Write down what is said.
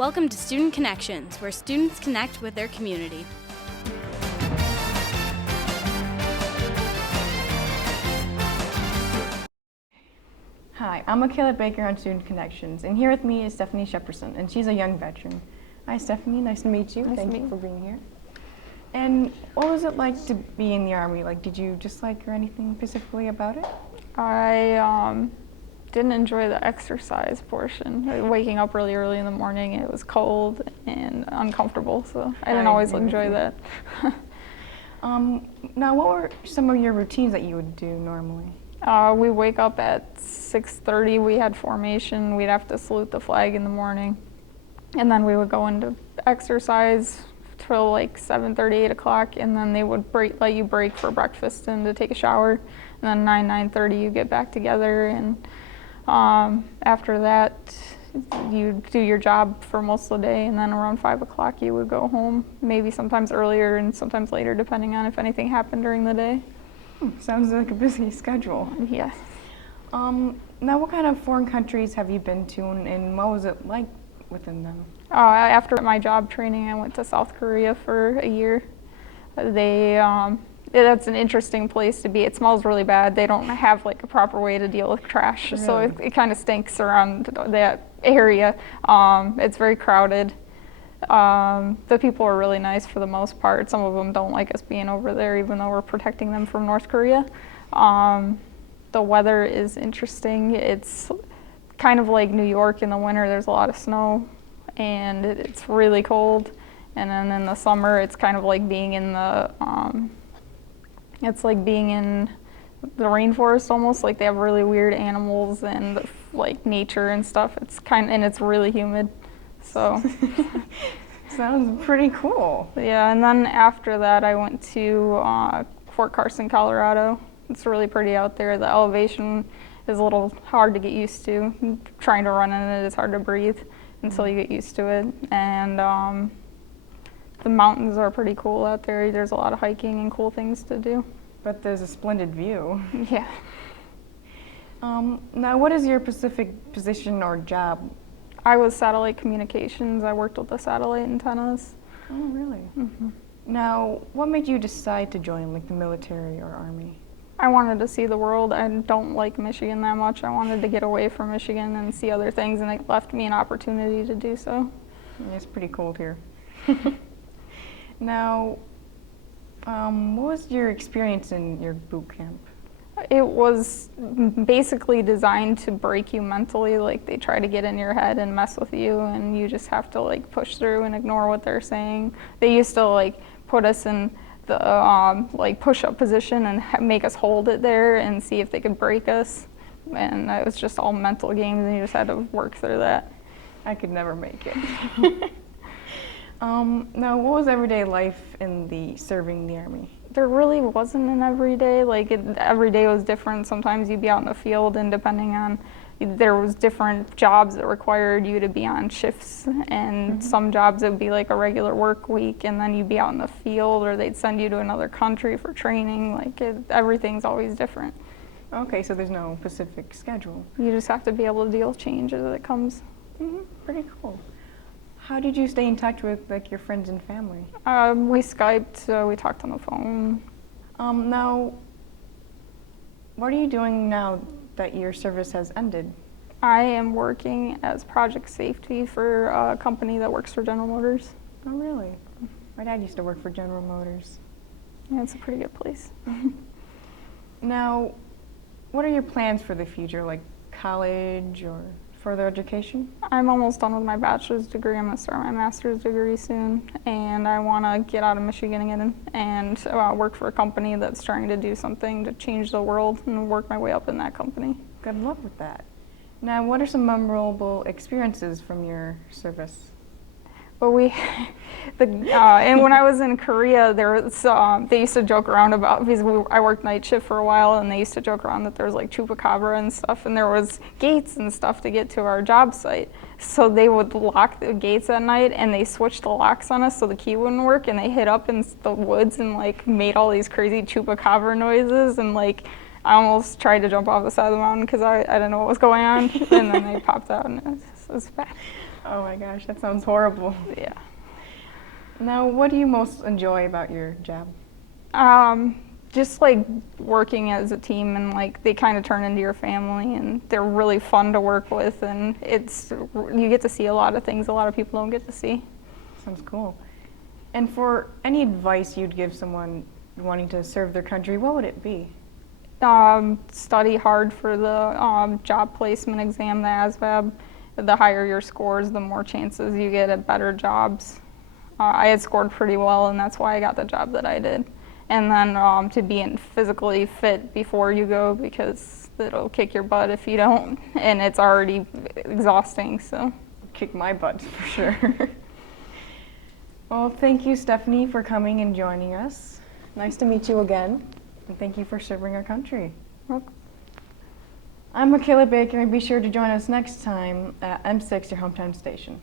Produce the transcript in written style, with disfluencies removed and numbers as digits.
Welcome to Student Connections, where students connect with their community. Hi, I'm Michaela Baker on Student Connections, and here with me is Stephanie Shepperson, and she's a young veteran. Hi, Stephanie. Nice to meet you. Thank you for being here. And what was it like to be in the Army? Like, did you dislike or anything specifically about it? I didn't enjoy the exercise portion. Waking up really early in the morning, it was cold and uncomfortable, so I didn't always enjoy that. Now, what were some of your routines that you would do normally? We wake up at 6:30, we had formation, we'd have to salute the flag in the morning, and then we would go into exercise till like 7:30, 8 o'clock, and then they would let you break for breakfast and to take a shower, and then 9:30 you get back together, and after that you do your job for most of the day, and then around 5 o'clock you would go home, maybe sometimes earlier and sometimes later depending on if anything happened during the day. Sounds like a busy schedule. Yes. Now, what kind of foreign countries have you been to, and what was it like within them? After my job training, I went to South Korea for a year. That's an interesting place to be. It smells really bad. They don't have like a proper way to deal with trash, really? So it kind of stinks around that area. It's very crowded. The people are really nice for the most part. Some of them don't like us being over there, even though we're protecting them from North Korea. The weather is interesting. It's kind of like New York in the winter. There's a lot of snow, and it's really cold. And then in the summer, it's kind of like being in the rainforest almost. Like they have really weird animals and like nature and stuff. And it's really humid. So sounds pretty cool. Yeah, and then after that I went to Fort Carson, Colorado. It's really pretty out there. The elevation is a little hard to get used to. Trying to run in it is hard to breathe until you get used to it. And the mountains are pretty cool out there. There's a lot of hiking and cool things to do. But there's a splendid view. Yeah. Now, what is your specific position or job? I was satellite communications. I worked with the satellite antennas. Oh, really? Mm-hmm. Now, what made you decide to join, like the military or Army? I wanted to see the world. I don't like Michigan that much. I wanted to get away from Michigan and see other things, and it left me an opportunity to do so. Yeah, it's pretty cold here. Now, what was your experience in your boot camp? It was basically designed to break you mentally. Like they try to get in your head and mess with you, and you just have to like push through and ignore what they're saying. They used to like put us in the like push-up position and make us hold it there and see if they could break us. And it was just all mental games, and you just had to work through that. I could never make it. Now, what was everyday life in serving the Army? There really wasn't an everyday. Like every day was different. Sometimes you'd be out in the field, and depending on, there was different jobs that required you to be on shifts, and some jobs it would be like a regular work week, and then you'd be out in the field, or they'd send you to another country for training. Like everything's always different. Okay, so there's no specific schedule. You just have to be able to deal with change as it comes. Pretty cool. How did you stay in touch with like your friends and family? We Skyped, we talked on the phone. Now, what are you doing now that your service has ended? I am working as project safety for a company that works for General Motors. Oh, really? My dad used to work for General Motors. Yeah, it's a pretty good place. Now, what are your plans for the future, like college or further education? I'm almost done with my bachelor's degree. I'm going to start my master's degree soon, and I want to get out of Michigan again and work for a company that's trying to do something to change the world and work my way up in that company. Good luck with that. Now, what are some memorable experiences from your service? Well, and when I was in Korea, they used to joke around about, because I worked night shift for a while, and they used to joke around that there was like chupacabra and stuff, and there was gates and stuff to get to our job site. So they would lock the gates at night, and they switched the locks on us so the key wouldn't work, and they hid up in the woods and like made all these crazy chupacabra noises, and like I almost tried to jump off the side of the mountain because I didn't know what was going on, and then they popped out, and was bad. Oh my gosh, that sounds horrible. Yeah. Now, what do you most enjoy about your job? Just like working as a team, and like they kind of turn into your family, and they're really fun to work with, and you get to see a lot of things a lot of people don't get to see. Sounds cool. And for any advice you'd give someone wanting to serve their country, what would it be? Study hard for the job placement exam, the ASVAB. The higher your scores, the more chances you get at better jobs. I had scored pretty well, and that's why I got the job that I did. And then to be physically fit before you go, because it'll kick your butt if you don't, and it's already exhausting. So Kick my butt for sure. Well, thank you, Stephanie, for coming and joining us. Nice to meet you again, and thank you for serving our country. Welcome. I'm Michaela Baker, and be sure to join us next time at M6, your hometown station.